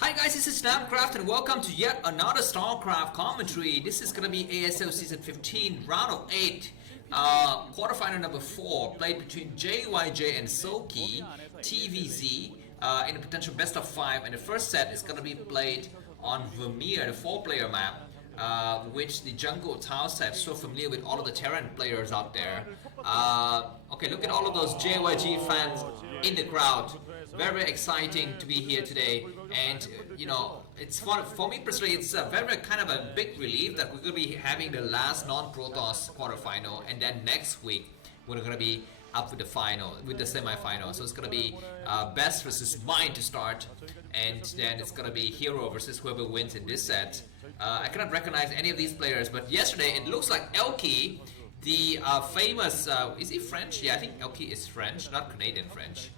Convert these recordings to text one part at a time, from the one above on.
Hi guys, this is Snapcraft and welcome to yet another StarCraft commentary. This is gonna be ASL Season 15, Round of 8, quarterfinal number 4, played between JYJ and Soki, TVZ, in a potential best of 5, and the first set is gonna be played on Vermeer, the 4-player map. Which the jungle tile set, so familiar with all of the Terran players out there. Okay, look at all of those JYG fans in the crowd. Very, very exciting to be here today, and you know, it's fun for me personally. It's a very kind of a big relief that we're going to be having the last non-Protoss quarterfinal, and then next week we're going to be up with the final, with the semi-final. So it's gonna be best versus mind to start, and then it's gonna be hero versus whoever wins in this set. I cannot recognize any of these players, but yesterday it looks like Elky, the famous, is he French? Yeah, I think Elky is French, not Canadian French.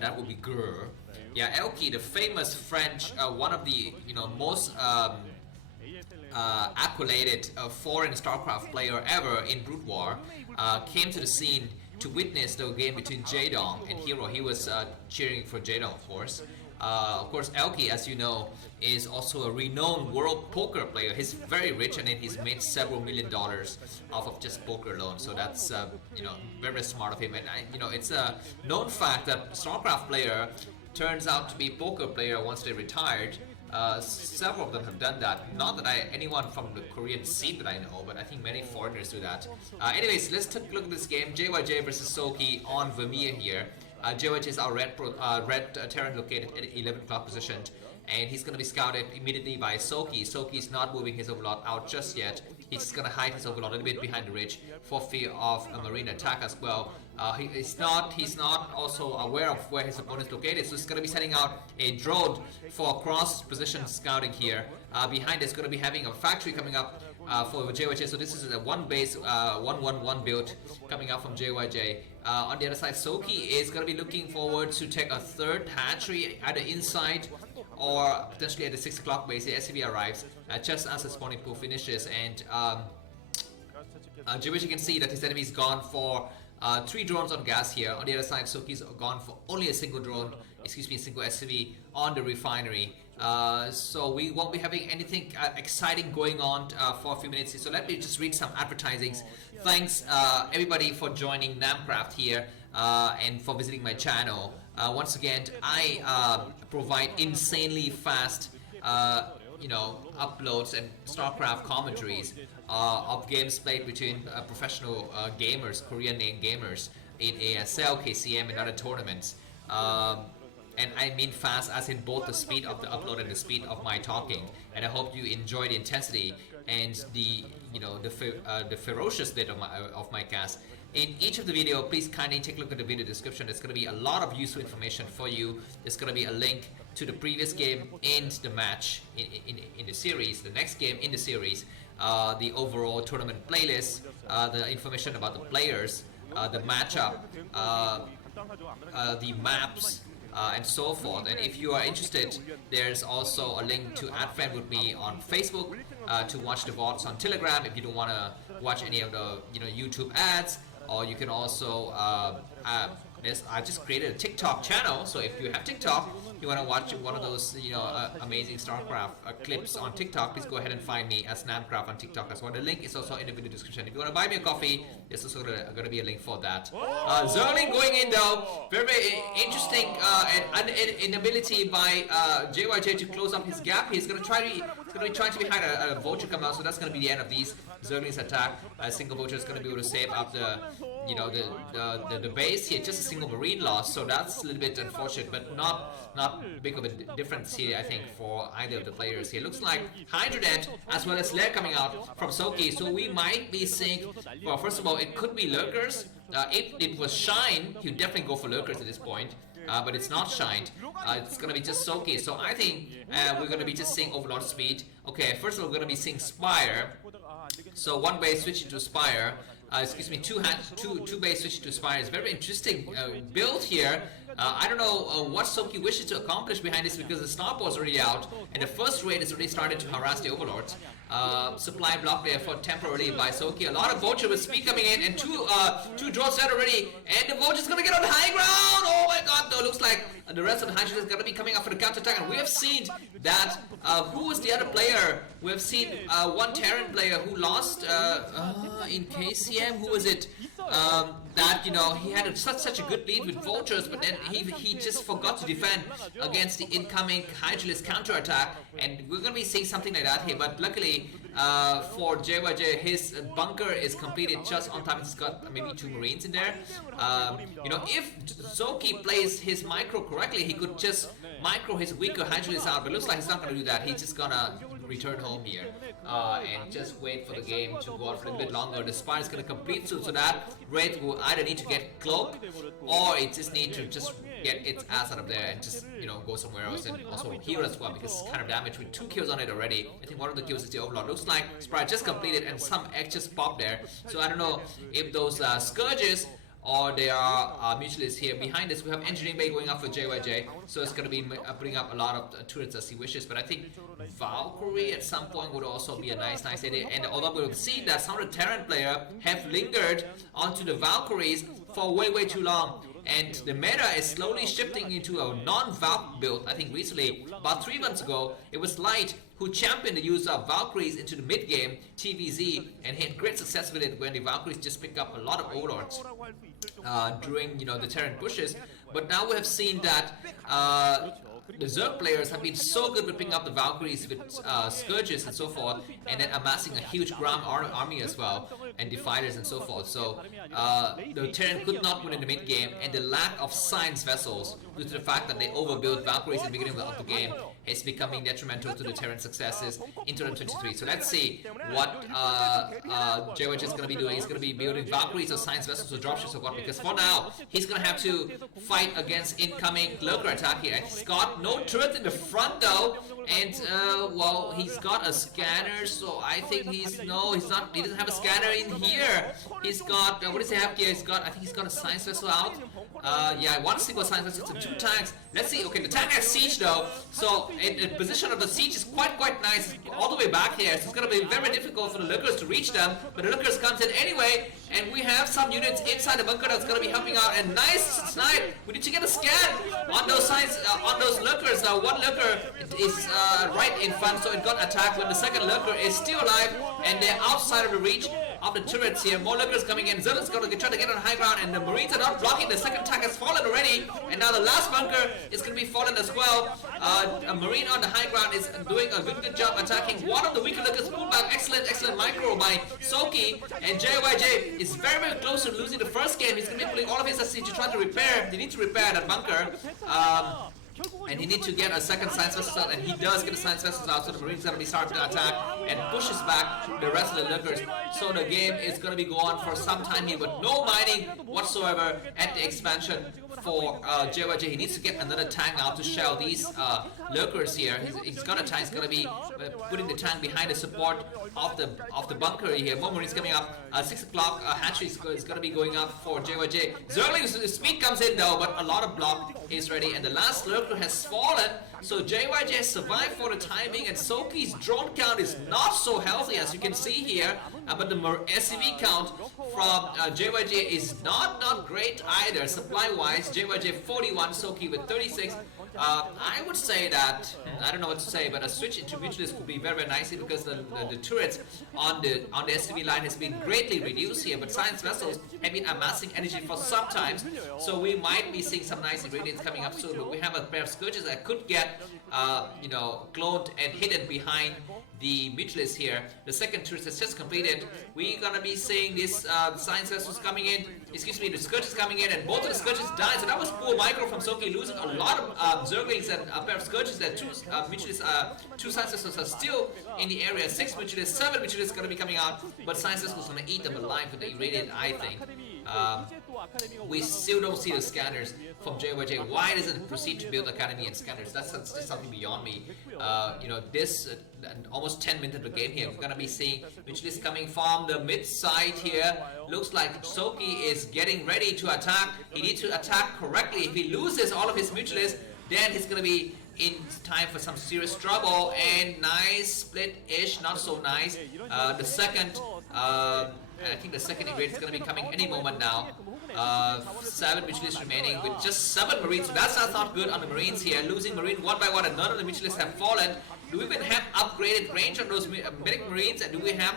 That would be Grr. Yeah, Elky, the famous French, one of the most accoladed foreign StarCraft player ever in Brood War, came to the scene to witness the game between Jaedong and Hero. He was cheering for Jaedong, of course. Elky, as you know, is also a renowned world poker player. He's very rich, and then he's made several $1 million off of just poker alone. So that's very, very smart of him. And it's a known fact that StarCraft player turns out to be poker player once they retired. Several of them have done that. Not that anyone from the Korean scene that I know, but I think many foreigners do that. Anyways, let's take a look at this game. JYJ versus Soki on Vermeer here. JYJ is our red Terran located at 11 o'clock positioned, and he's going to be scouted immediately by Soki. Soki is not moving his Overlord out just yet. He's just going to hide his Overlord a little bit behind the ridge for fear of a Marine attack as well. He's not also aware of where his opponent is located, so he's going to be sending out a drone for cross-position scouting here. Behind it's going to be having a factory coming up for JYJ, so this is a one-base 1-1-1 build coming up from JYJ. On the other side, Soki is going to be looking forward to take a third hatchery either inside or potentially at the 6 o'clock base. The SCV arrives just as the spawning pool finishes, and JYJ can see that his enemy is gone for 3 drones on gas here. On the other side, Soki's gone for only a single drone, a single SCV on the refinery. So we won't be having anything exciting going on for a few minutes. So let me just read some advertisings. Thanks everybody for joining Namcraft here and for visiting my channel. Once again, I provide insanely fast uploads and StarCraft commentaries of games played between professional gamers, Korean named gamers in ASL, KCM, and other tournaments. And I mean fast as in both the speed of the upload and the speed of my talking. And I hope you enjoy the intensity and the ferocious bit of my cast. In each of the video, please kindly take a look at the video description. There's going to be a lot of useful information for you. There's going to be a link to the previous game in the match in the series, the next game in the series, the overall tournament playlist, the information about the players, the matchup, the maps, and so forth. And if you are interested, there's also a link to add friend with me on Facebook, to watch the VODs on Telegram if you don't want to watch any of the YouTube ads. Or you can also I just created a TikTok channel, so if you have TikTok, you want to watch one of those amazing StarCraft clips on TikTok, please go ahead and find me as Namcraft on TikTok as well. The link is also in the video description. If you want to buy me a coffee, there's also going to be a link for that. Zerling going in though, very, very interesting and inability by JYJ to close up his gap. He's going to try to be behind a vulture come out, so that's going to be the end of these Zerling's attack. A single vulture is going to be able to save up the base here, just a single Marine loss, so that's a little bit unfortunate, but not big of a difference here, I think, for either of the players here. Looks like Hydrodet as well as Lair coming out from Soki, so we might be seeing, well, first of all, it could be Lurkers. If it was Shine, he'd definitely go for Lurkers at this point. But it's not Shined. It's gonna be just Soki. So I think we're gonna be just seeing Overlord speed. Okay, first of all, we're gonna be seeing Spire. So one way switching to Spire. excuse me, two base switch to Spire is very interesting build here. I don't know what Soki wishes to accomplish behind this because the Snap was already out and the first raid is already started to harass the Overlords. Supply block there for temporarily by Soki. A lot of Vulture with speed coming in and two drones dead already. And the Vulture's gonna get on the high ground. Oh my god, though, looks like the rest of the Hydra is gonna be coming up for the counter attack. And we have seen that, who was the other player? We have seen one Terran player who lost in KCM. Who was it? That, you know, he had such a good lead with Vultures, but then he just forgot to defend against the incoming Hydralisk counterattack, and we're gonna be seeing something like that here. But luckily for JYJ, his bunker is completed just on time. He's got maybe 2 Marines in there. You know, if Soki plays his micro correctly, he could just micro his weaker Hydralisk out, but it looks like he's not gonna do that. He's just gonna return home here and just wait for the game to go on for a little bit longer. The Spire is gonna complete soon, so that raid will either need to get cloak or it just need to just get its ass out of there and just, you know, go somewhere else and also heal as well because it's kind of damaged with 2 kills on it already. I think one of the kills is the Overlord. Looks like Spire just completed and some X just popped there. So I don't know if those Scourges or they are mutualists here. Behind us we have Engineering Bay going up for JYJ, so it's going to be putting up a lot of turrets as he wishes, but I think Valkyrie at some point would also be a nice idea. And although we've seen that some of the Terran player have lingered onto the Valkyries for way too long, and the meta is slowly shifting into a non-Valk build. I think recently, about 3 months ago, it was Light who championed the use of Valkyries into the mid-game, TVZ, and had great success with it when the Valkyries just picked up a lot of Overlords during, you know, the Terran pushes. But now we have seen that the Zerg players have been so good with picking up the Valkyries with Scourges and so forth, and then amassing a huge ground army as well, and the fighters and so forth. So the Terran could not win in the mid game, and the lack of science vessels due to the fact that they overbuilt Valkyries in the beginning of the game is becoming detrimental to the Terran successes in 2023. So let's see what JYJ is going to be doing. He's going to be building Valkyries or science vessels or dropships or what, because for now he's going to have to fight against incoming Lurker attack here. He's got no turret in the front though, and well, he's got a scanner, so I think he doesn't have a scanner in here. He's got what does he have here? I think he's got a science vessel out. Yeah, 1 single science vessel and 2 tanks. Let's see. Okay, the tank has siege though, so the position of the siege is quite nice all the way back here. So it's gonna be very difficult for the Lurkers to reach them, but the Lurkers comes in anyway, and we have some units inside the bunker that's gonna be helping out. And nice snipe. We need to get a scan on those on those Lurkers. Now one Lurker is right in front, so it got attacked when the second Lurker is still alive, and they're outside of the reach of the turrets here. More Lurkers coming in. Zerlin's going to try to get on high ground, and the Marines are not blocking. The second tank has fallen already, and now the last bunker is going to be fallen as well. A Marine on the high ground is doing a good job attacking one of the weaker Lurkers. Pulled back. Excellent micro by Soki, and JYJ is very close to losing the first game. He's going to be pulling all of his SC to try to repair. They need to repair that bunker. And he needs to get a second science vessel out, and he does get a science vessel out, so the Marines are going to be starting to attack and pushes back the rest of the Lurkers. So the game is going to be going on for some time here, but no mining whatsoever at the expansion for JYJ. He needs to get another tank out to shell these Lurkers here. He's got a tank. He's going to be putting the tank behind the support of the bunker here. More Marines coming up. 6 o'clock hatchery is going to be going up for JYJ. Zerling's speed comes in though, but a lot of block is ready, and the last Lurker has fallen. So JYJ has survived for the timing, and Soki's drone count is not so healthy as you can see here, but the SCV count from JYJ is not great either. Supply wise, JYJ 41, Soki with 36. I would say that, I don't know what to say, but a switch into mutualist would be very nicely, because the turrets on the SCV line has been greatly reduced here, but science vessels have been amassing energy for some time, so we might be seeing some nice ingredients coming up soon. But we have a pair of Scourges that could get you know, cloned and hidden behind the mutualists here. The second turret has just completed. We're gonna be seeing this science vessels coming in, the Scourges coming in, and both of the Scourges died. So that was poor micro from Soki, losing a lot of Zerglings and a pair of Scourges. That two science vessels are still in the area. 6 mutualists, 7 mutualists gonna be coming out, but science vessels gonna eat them alive with the irradiant, I think. We still don't see the scanners from JYJ. Why doesn't it proceed to build academy and scanners? That's just something beyond me. This almost 10 minutes of the game here, we're gonna be seeing Mutualist coming from the mid side here. Looks like Soki is getting ready to attack. He needs to attack correctly. If he loses all of his Mutualists, then he's gonna be in time for some serious trouble. And nice split-ish, not so nice. The second, I think the second invade is going to be coming any moment now. 7 Mutualists remaining with just 7 Marines. So that's not good on the Marines here. Losing Marine one by one, and none of the Mutualists have fallen. Do we even have upgraded range on those medic Marines? And do we have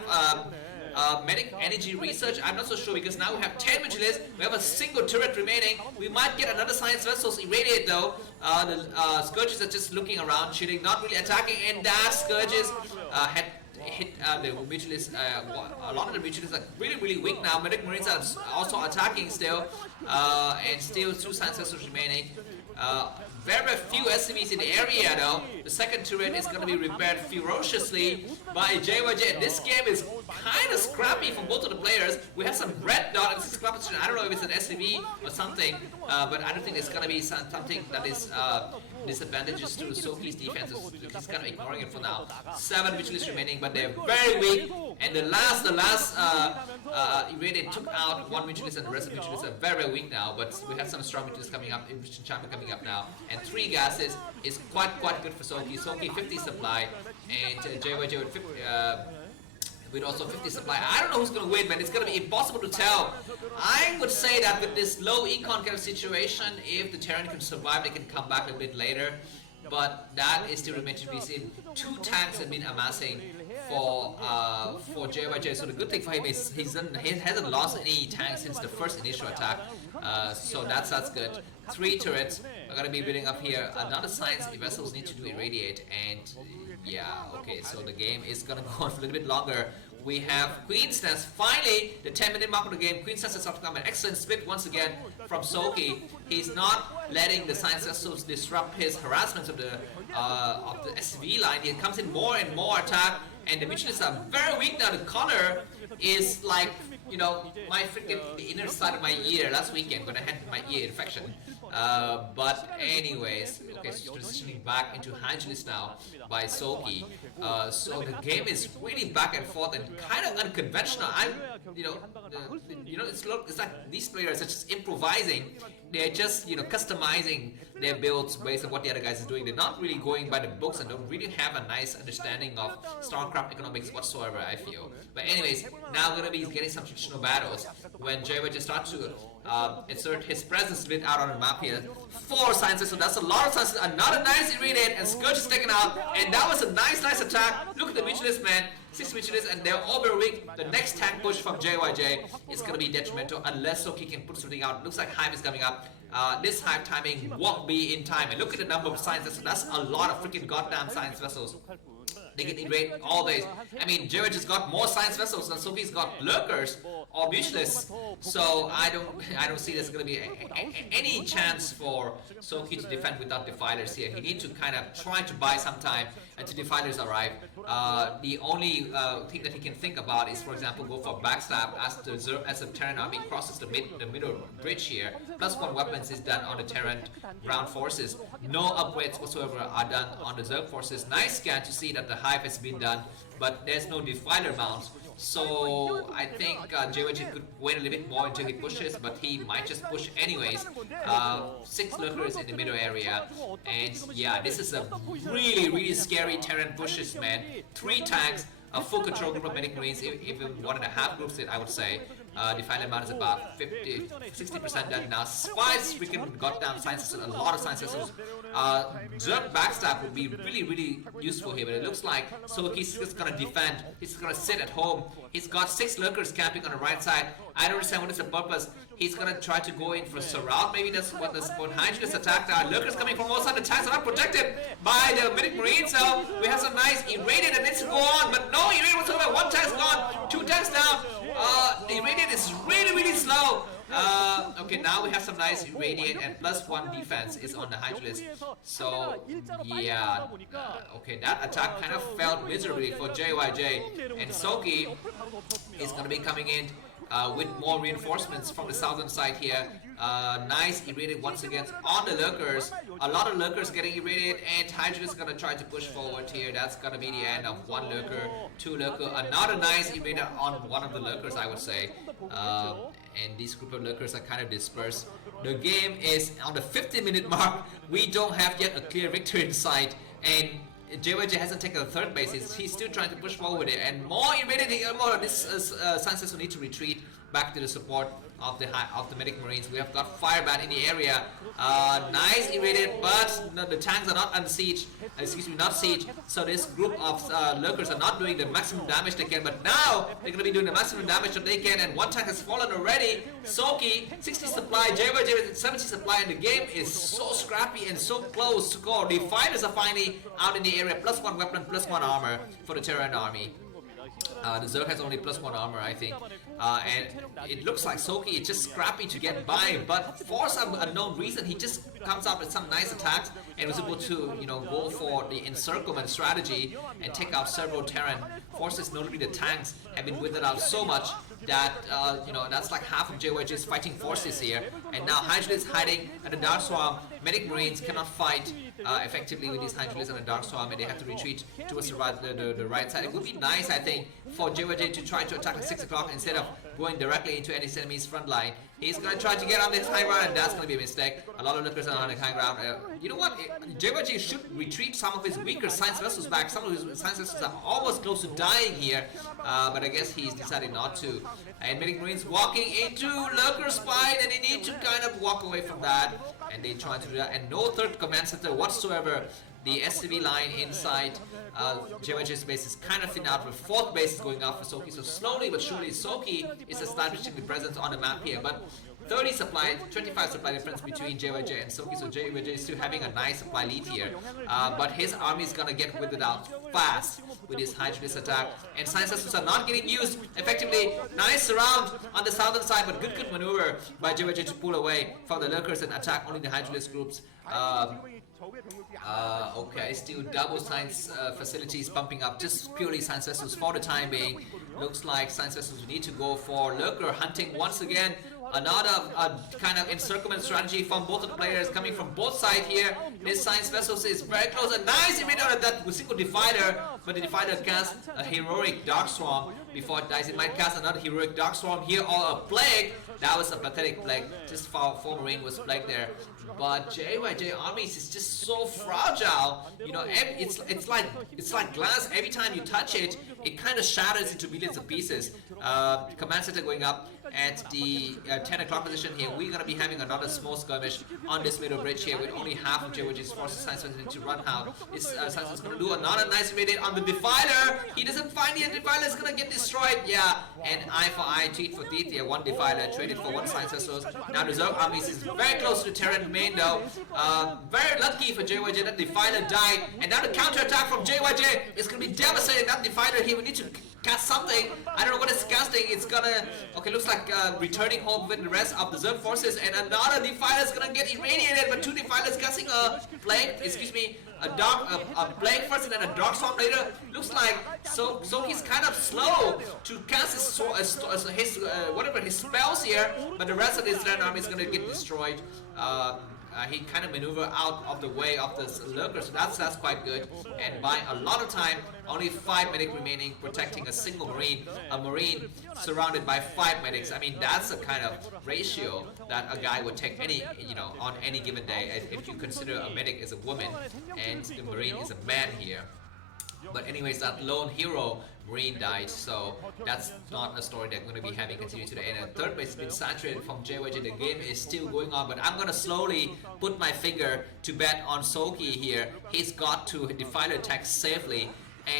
medic energy research? I'm not so sure, because now we have 10 Mutualists. We have a single turret remaining. We might get another Science Vessels irradiate though. The Scourges are just looking around, chilling, not really attacking. And that Scourges had hit the Mutualists. A lot of the Mutualists are really weak now. Medic Marines are also attacking still, and still 2 Science Vessels remaining. Very few SCVs in the area though. The second turret is going to be repaired ferociously by JYJ. And this game is kind of scrappy for both of the players. We have some red dot and 6 position. I don't know if it's an SCV or something, but I don't think it's going to be something that is disadvantages to Soki's defense. He's kind of ignoring it for now. 7 Mutualists remaining, but they're very weak. And the last Irradiate took out 1 Mutualist, and the rest of the Mutualists are very weak now. But we have some strong Mutualists coming up, Enriching Champion coming up now. And 3 gases is quite good for Soki. Soki 50 supply, and JYJ with 50. With also 50 supply. I don't know who's going to win, man. It's going to be impossible to tell. I would say that with this low econ kind of situation, if the Terran can survive, they can come back a bit later. But that is still remains to be seen. 2 tanks have been amassing for JYJ. So the good thing for him is he hasn't lost any tanks since the first initial attack. So that's good. 3 turrets are going to be building up here. Another Science Vessels need to do irradiate, and yeah, okay, so the game is gonna go on for a little bit longer. We have Queen's Nest. Finally, the 10-minute mark of the game. Queen's Nest has come. An excellent split once again from Soki. He's not letting the Science Vessels disrupt his harassment of the SV line. He comes in more and more attack, and the Mutualists are very weak now. The color is like, you know, my freaking the inner side of my ear. Last weekend when I had my ear infection. But anyways, okay, so transitioning back into Hygienist now by Soki. So the game is really back and forth and kind of unconventional. It's like these players are just improvising. They're just, customizing their builds based on what the other guys are doing. They're not really going by the books and don't really have a nice understanding of StarCraft economics whatsoever, I feel. But anyways, now we're gonna be getting some traditional battles when JY just starts to insert his presence a bit out on the map here. 4 sciences, so that's a lot of sciences. Another nice irradiate, and Scourge is taken out, and that was a nice attack. Look at the Mutualists, man. 6 Mutualists, and they're all very weak. The next tank push from JYJ is going to be detrimental unless Soki can put something out. Looks like Hive is coming up. This Hive timing won't be in time. And look at the number of science vessels. That's a lot of freaking goddamn science vessels. They can invade all days. I mean, JYJ has got more science vessels than Soki's got lurkers or mutualists. So I don't see there's going to be any chance for Soki to defend without defilers here. He needs to kind of try to buy some time until defilers arrive. The only thing that he can think about is, for example, go for backstab as the Terran army crosses the middle bridge here. +1 weapons is done on the Terran ground forces. No upgrades whatsoever are done on the Zerg forces. Nice scan to see that the Hive has been done, but there's no defiler mounts. So I think JYJ could wait a little bit more until he pushes, but he might just push anyways. 6 lurkers in the middle area, and yeah, this is a really scary Terran pushes, man. 3 tanks, a full control group of medic marines, even 1.5 groups, I would say. Defiler amount is about 60% done now. 5 freaking goddamn sciences, a lot of sciences. Zerg backstab would be really useful here, but it looks like Soki's just gonna defend. He's gonna sit at home. He's got 6 lurkers camping on the right side. I don't understand what is the purpose. He's gonna try to go in for Surround. Maybe that's what the Heinz just attacked. Lurkers coming from all sides. The tanks are not protected by the medic marine. So we have some nice irradiate that needs to go on, but no irradiate whatsoever. 1 tank's gone, 2 tanks down. The irradiate is really slow. Okay, now we have some nice irradiate, and +1 defense is on the Hydrolist. So yeah, okay, that attack kind of failed miserably for JYJ, and Soki is gonna be coming in with more reinforcements from the southern side here. Nice irradiate once again on the lurkers. A lot of lurkers getting irradiated, and Hydra is gonna try to push forward here. That's gonna be the end of one lurker, two lurker. Another nice irradiate on one of the lurkers, I would say. And these group of lurkers are kind of dispersed. The game is on the 50-minute mark. We don't have yet a clear victory in sight, and JYJ hasn't taken the third base. He's still trying to push forward with it, and more invading more. This Sunset will need to retreat back to the support of the medic marines. We have got Firebat in the area. Nice evaded, but no, the tanks are not on siege. Excuse me, not siege. So this group of lurkers are not doing the maximum damage they can. But now they're going to be doing the maximum damage that they can. And one tank has fallen already. Soki 60 supply, JYJ with 70 supply, and the game is so scrappy and so close to score. The fighters are finally out in the area. +1 weapon, +1 armor for the Terran army. The Zerg has only +1 armor, I think, and it looks like Soki is just scrappy to get by, but for some unknown reason he just comes up with some nice attacks and was able to, you know, go for the encirclement strategy and take out several Terran forces. Notably the tanks have been withered out so much that, you know, that's like half of JYJ's fighting forces here, and now Hydra is hiding at the Dark Swarm. Medic Marines cannot fight effectively with these Hydras and the Dark Swarm, and they have to retreat towards the right side. It would be nice, I think, for JYJ to try to attack at 6 o'clock instead of going directly into any enemy's front line. He's going to try to get on this high ground, and that's going to be a mistake. A lot of lurkers are on the high ground. You know what? JYJ should retreat some of his weaker science vessels back. Some of his science vessels are almost close to dying here, but I guess he's decided not to. And Medic Marines walking into lurker spine, and they need to kind of walk away from that. And they try to do that, and no third command center whatsoever. The SCV line inside JYJ's base is kind of thin out, with 4th base is going out for Soki. So slowly but surely Soki is establishing the presence on the map here. But 30 supply, 25 supply difference between JYJ and Soki, so JYJ is still having a nice supply lead here. But his army is gonna get withered out fast with his Hydras attack, and science systems are not getting used effectively. Nice surround on the southern side, but good maneuver by JYJ to pull away from the lurkers and attack only the Hydras groups. Okay, still double science facilities bumping up, just purely science vessels for the time being. Looks like science vessels need to go for lurker hunting once again. Another kind of encirclement strategy from both of the players coming from both sides here. This science vessels is very close, and nice immediate on that single divider, but the divider casts a heroic Dark Swarm before it dies. It might cast another heroic Dark Swarm here, or a plague. That was a pathetic plague. Just for Marine was plague there. But JYJ armies is just so fragile. You know, it's like glass. Every time you touch it, it kind of shatters into millions of pieces. Command center going up at the 10 o'clock position here. We're gonna be having another small skirmish on this middle bridge here with only half of JYJ's forces. Science need to run out. This Science is gonna do another nice raid on the Defiler. He doesn't find the Defiler is gonna get destroyed. Yeah, and eye for eye, teeth for teeth here. One Defiler traded for one Science vessel. Now the Zerg armies is very close to the Terran main though. Very lucky for JYJ that Defiler died, and now the counter attack from JYJ is gonna be devastating. That Defiler here, we need to cast something. I don't know what it's casting. It's gonna, okay, looks like returning home with the rest of the Zerg forces, and another Defiler is gonna get irradiated, but 2 Defilers casting a plague, excuse me, a plague first and then a Dark Swarm later. Looks like Soki's kind of slow to cast his whatever his spells here, but the rest of his Terran army is gonna get destroyed. He kind of maneuver out of the way of the lurker, so that's quite good. And by a lot of time, only 5 medic remaining, protecting a single marine. A marine surrounded by 5 medics. I mean, that's the kind of ratio that a guy would take any, you know, on any given day. If you consider a medic is a woman and the marine is a man here. But anyways, that lone hero Marine died, so that's not a story that I'm going to be having continue to the end. And third base has been saturated from JYJ. The game is still going on, but I'm going to slowly put my finger to bet on Soki here. He's got to defy the attack safely.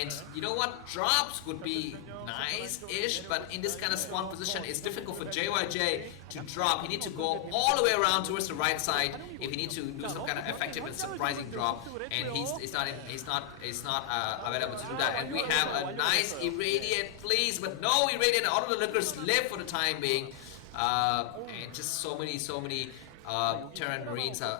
And you know what? Drops would be nice-ish, but in this kind of spawn position, it's difficult for JYJ to drop. He needs to go all the way around towards the right side if he needs to do some kind of effective and surprising drop. And he's not available to do that. And we have a nice irradiate, please, but no irradiate. All of the lurkers live for the time being, and just so many Terran Marines are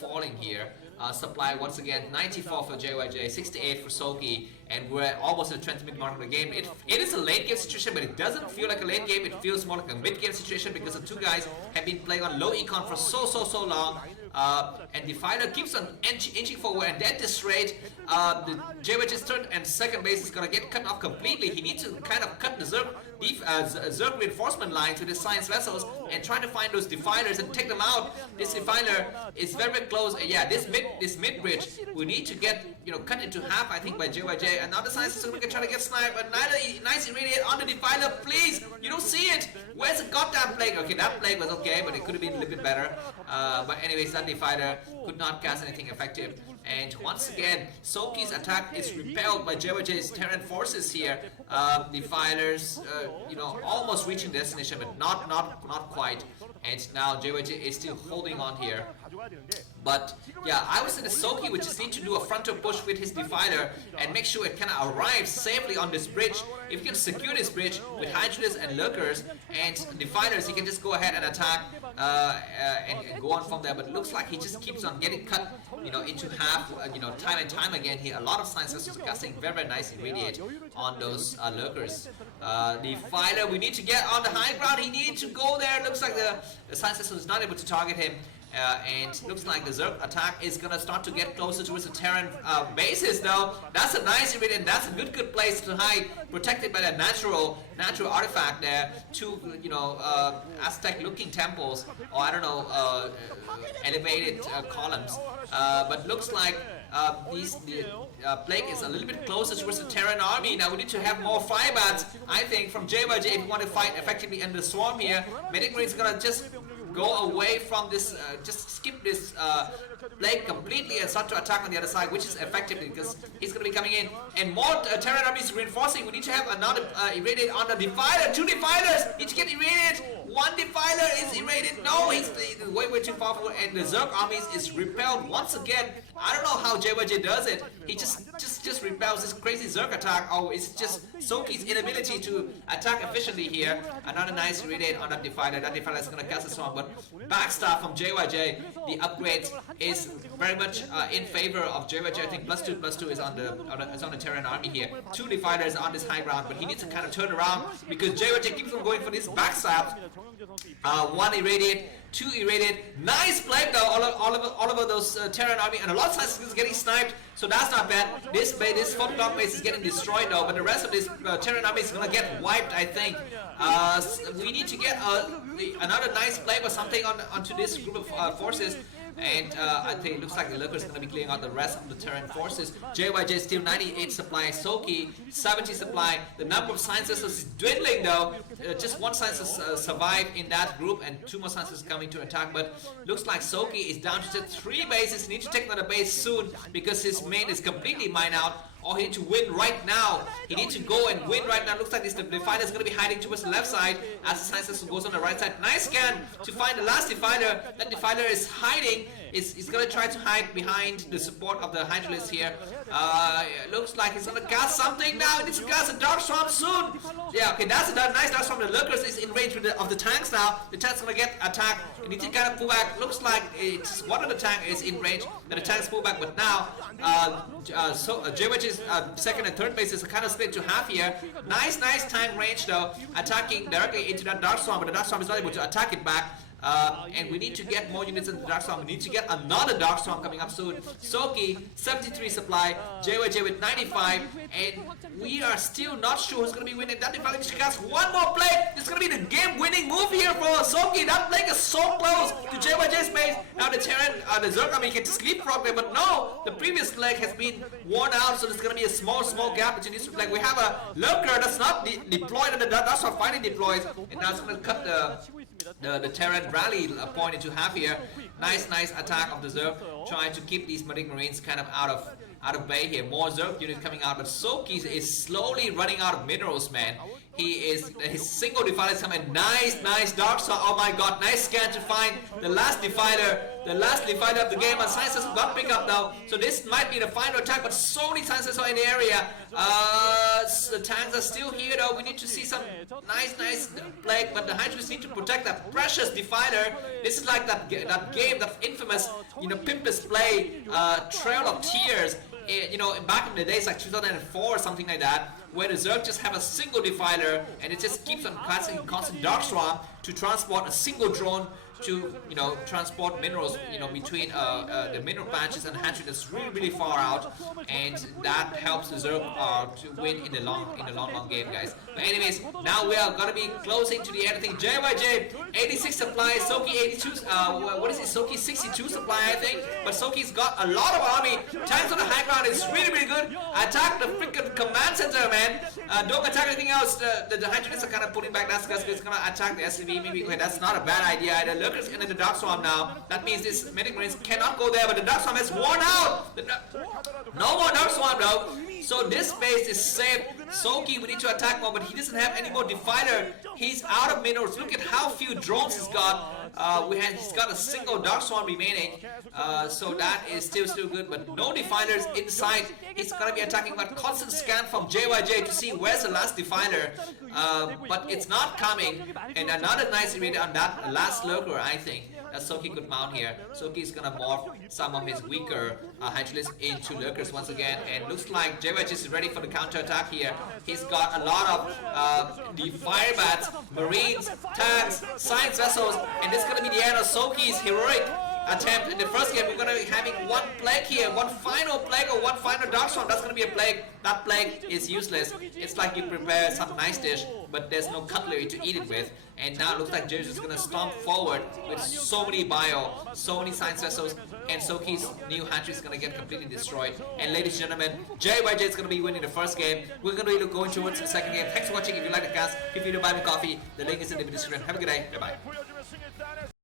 falling here. supply once again. 94 for JYJ, 68 for Soki, and we're almost at the 20-minute mark of the game. It is a late game situation, but it doesn't feel like a late game. It feels more like a mid game situation because the two guys have been playing on low econ for so long. And Defiler keeps on inching forward, and at this rate, the JYJ's third and second base is gonna get cut off completely. He needs to kind of cut the Zerg reinforcement lines with his science vessels and try to find those Defilers and take them out. This Defiler is very close. Yeah, this mid bridge we need to get cut into half, I think, by JYJ. And now the science is gonna try to get sniped, but nice irradiate on the Defiler. Please, you don't see it. Where's the goddamn plague? Okay, that plague was okay, but it could have been a little bit better. But anyways, that Defiler could not cast anything effective. And once again, Soki's attack is repelled by JYJ's Terran forces here. Defilers, almost reaching destination, but not quite. And now JYJ is still holding on here. But yeah, I would say the Soki would just need to do a frontal push with his Defiler and make sure it kind of arrives safely on this bridge. If you can secure this bridge with Hydralis and Lurkers and Defilers, he can just go ahead and attack and go on from there. But it looks like he just keeps on getting cut into half, time and time again here. A lot of Science Vessels are casting very nice irradiate on those Lurkers. Defiler, we need to get on the high ground. He needs to go there. Looks like the Science Vessel is not able to target him. And looks like the Zerg attack is gonna start to get closer towards the Terran bases though. That's a nice irradiate. That's a good place to hide, protected by that natural artifact there. Two Aztec looking temples, or I don't know, elevated columns. But looks like the plague is a little bit closer towards the Terran army. Now we need to have more firebats, I think, from JYJ if we want to fight effectively in the swarm here. Medic Marine is gonna just go away from this, just skip this plague completely and start to attack on the other side, which is effective because he's going to be coming in. And more Terran armies reinforcing. We need to have another irradiate on the Defiler. Two Defilers need to get irradiated. One Defiler is irradiated. No, he's way too far forward, and the Zerg armies is repelled once again. I don't know how JYJ does it. He just repels this crazy Zerg attack. Oh, it's just Soki's inability to attack efficiently here. Another nice irradiate on that Defiler. That Defiler is going to cast a storm, but backstab from JYJ. The upgrade is very much in favor of JYJ. I think +2/+2 is on the Terran army here. Two Defilers on this high ground, but he needs to kind of turn around because JYJ keeps on going for this backstab. One irradiate, two irradiate. Nice plague though, all over those Terran army, and a lot of Science is getting sniped, so that's not bad. This Fog Dog base is getting destroyed though, but the rest of this Terran army is gonna get wiped, I think. We need to get another nice plague or something onto this group of forces. And I think it looks like the Lurker is going to be clearing out the rest of the Terran forces. JYJ still 98 supply, Soki 70 supply. The number of Science Vessels is dwindling though. Just one Science survived in that group and two more Science Vessels coming to attack. But looks like Soki is down to just 3 bases. He needs to take another base soon because his main is completely mined out. Or he needs to win right now. He needs to go and win right now. Looks like this Defiler is going to be hiding towards the left side as the Science Vessel goes on the right side. Nice scan to find the last Defiler. That Defiler is hiding. He's going to try to hide behind the support of the Hydralis here. Looks like he's going to cast something now. He needs to cast a Dark Storm soon. Yeah, okay, that's a nice Dark Storm. The Lurkers is in range of the tanks now. The tank's going to get attacked. He needs to kind of pull back. Looks like it's one of the tank is in range. And the tanks pull back, but now JYJ's second and third bases are kind of split to half here. Nice tank range though, attacking directly into that Dark Storm, but the Dark Storm is not able to attack it back. And we need to get more units in the Dark Storm. We need to get another Dark Storm coming up soon. Soki 73 supply, JYJ with 95, and we are still not sure who's going to be winning. That Defiler needs to cast one more plague. This is going to be the game-winning move here for Soki. That plague is so close to JYJ's base. Now the Terran, the Zerg army can just leapfrog there, but no, the previous plague has been worn out, so there's going to be a small gap between these two plagues. We have a Lurker that's not deployed, and the Dark Storm finally deploys, and now it's going to cut the Terran rally point into half here. Nice attack of the Zerg, trying to keep these Medic Marines kind of out of bay here. More Zerg units coming out, but Soki is slowly running out of minerals, man. His single Defiler is coming. Nice Dark Storm. Oh my god, nice scan to find the last Defiler of the game. And Science Vessel got pick up now, so this might be the final attack, but so many Science Vessels are in the area. The tanks are still here though. We need to see some nice play, but the Hydras need to protect that precious Defiler. This is like that game, that infamous, you know, pimp display, Trail of Tears. You know, back in the days like 2004 or something like that, where the Zerg just have a single Defiler and it just keeps on casting constant Dark Swarm to transport a single drone to, you know, transport minerals, you know, between the mineral patches and hatchery that's really far out, and that helps the Zerg to win in the long game, guys. But anyways, now we are gonna be closing to the end. I think JYJ 86 supply, Soki 82. What is it? Soki 62 supply, I think. But Soki's got a lot of army. Tanks on the high ground is really good. Attack the freaking command center, man. Don't attack anything else. The Hydras are kind of pulling back. That's because it's gonna attack the SCV. Maybe okay, that's not a bad idea either. Lurkers into the Dark Swarm now. That means this Medic Marines cannot go there, but the Dark Swarm has worn out. No more Dark Swarm now. So this base is safe. Soki, we need to attack more, but he doesn't have any more Defiler. He's out of minerals. Look at how few drones he's got. He's got a single Dark Swarm remaining, so that is still good, but no Defilers inside. He's gonna be attacking, but constant scan from JYJ to see where's the last Defiler, but it's not coming. And another nice read on that last Lurker, I think, that Soki could mount here. Soki is gonna morph some of his weaker Hydralisks into Lurkers once again, and looks like JYJ is ready for the counter attack here. He's got a lot of the Firebats, Marines, tanks, science vessels, and this is gonna be the end of Soki's heroic attempt in the first game. We're gonna be having one plague here, one final plague or one final Dark Swarm. That's gonna be a plague. That plague is useless. It's like you prepare some nice dish, but there's no cutlery to eat it with. And now it looks like James is gonna stomp forward with so many bio, so many science vessels, and Soki's new hatchery is gonna get completely destroyed. And ladies and gentlemen, JYJ is gonna be winning the first game. We're gonna be going towards the second game. Thanks for watching. If you like the cast, feel free to buy me coffee. The link is in the description. Have a good day. Bye bye.